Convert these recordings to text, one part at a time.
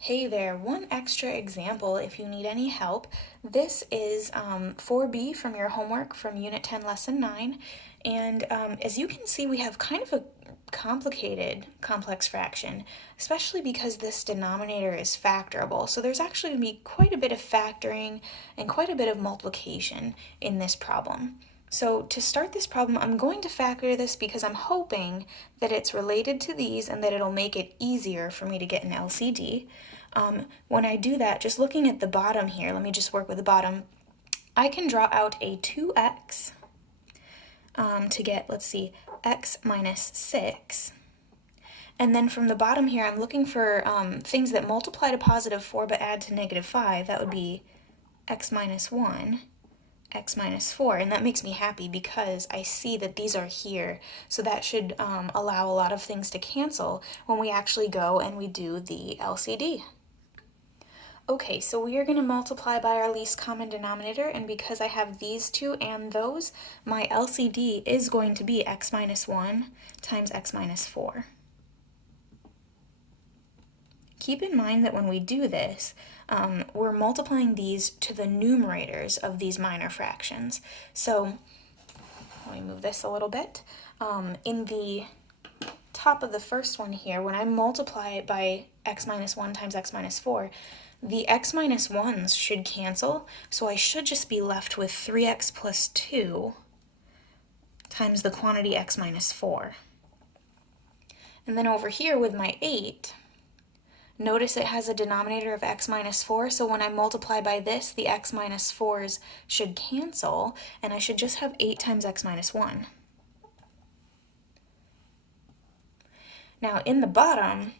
Hey there, one extra example if you need any help. This is 4B from your homework from Unit 10, Lesson 9. And as you can see, we have kind of a complicated complex fraction, especially because this denominator is factorable. So there's actually going to be quite a bit of factoring and quite a bit of multiplication in this problem. So to start this problem, I'm going to factor this because I'm hoping that it's related to these and that it'll make it easier for me to get an LCD. When I do that, just looking at the bottom here, let me just work with the bottom, I can draw out a 2x to get, let's see, x minus 6. And then from the bottom here, I'm looking for things that multiply to positive 4 but add to negative 5. That would be x minus 1. X minus 4, and that makes me happy because I see that these are here, so that should allow a lot of things to cancel when we actually go and we do the LCD. Okay, so we are going to multiply by our least common denominator, and because I have these two and those, my LCD is going to be x minus 1 times x minus 4. Keep in mind that when we do this, we're multiplying these to the numerators of these minor fractions. So let me move this a little bit. In the top of the first one here, when I multiply it by x minus 1 times x minus 4, the x minus 1s should cancel, so I should just be left with 3x plus 2 times the quantity x minus 4. And then over here with my 8, notice it has a denominator of x minus 4, so when I multiply by this, the x minus 4s should cancel, and I should just have 8 times x minus 1. Now in the bottom,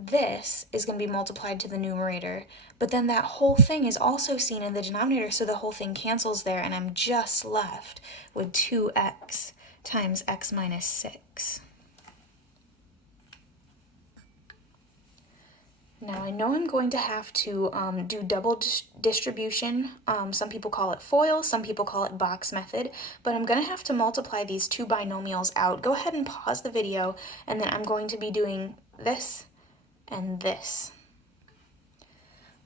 this is going to be multiplied to the numerator, but then that whole thing is also seen in the denominator, so the whole thing cancels there, and I'm just left with 2x times x minus 6. Now I know I'm going to have to do double distribution. Some people call it FOIL, some people call it box method, but I'm going to have to multiply these two binomials out. Go ahead and pause the video, and then I'm going to be doing this and this.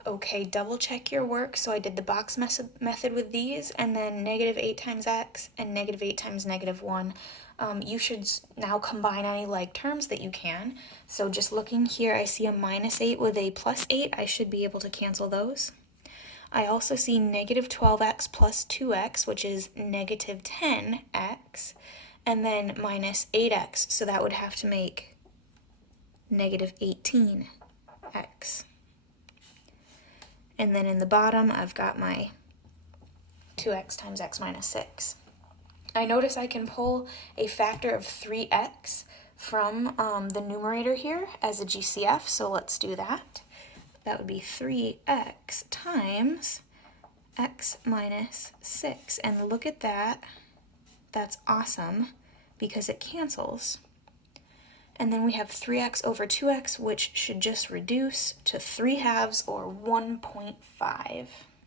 Okay, double check your work. So I did the box method with these, and then negative 8 times x and negative 8 times negative 1. You should now combine any like terms that you can. So just looking here, I see a minus 8 with a plus 8. I should be able to cancel those. I also see negative 12x plus 2x, which is negative 10x, and then minus 8x, so that would have to make negative 18x. And then in the bottom, I've got my 2x times x minus 6. I notice I can pull a factor of 3x from the numerator here as a GCF, so let's do that. That would be 3x times x minus 6. And look at that. That's awesome because it cancels. And then we have 3x over 2x, which should just reduce to 3/2 or 1.5.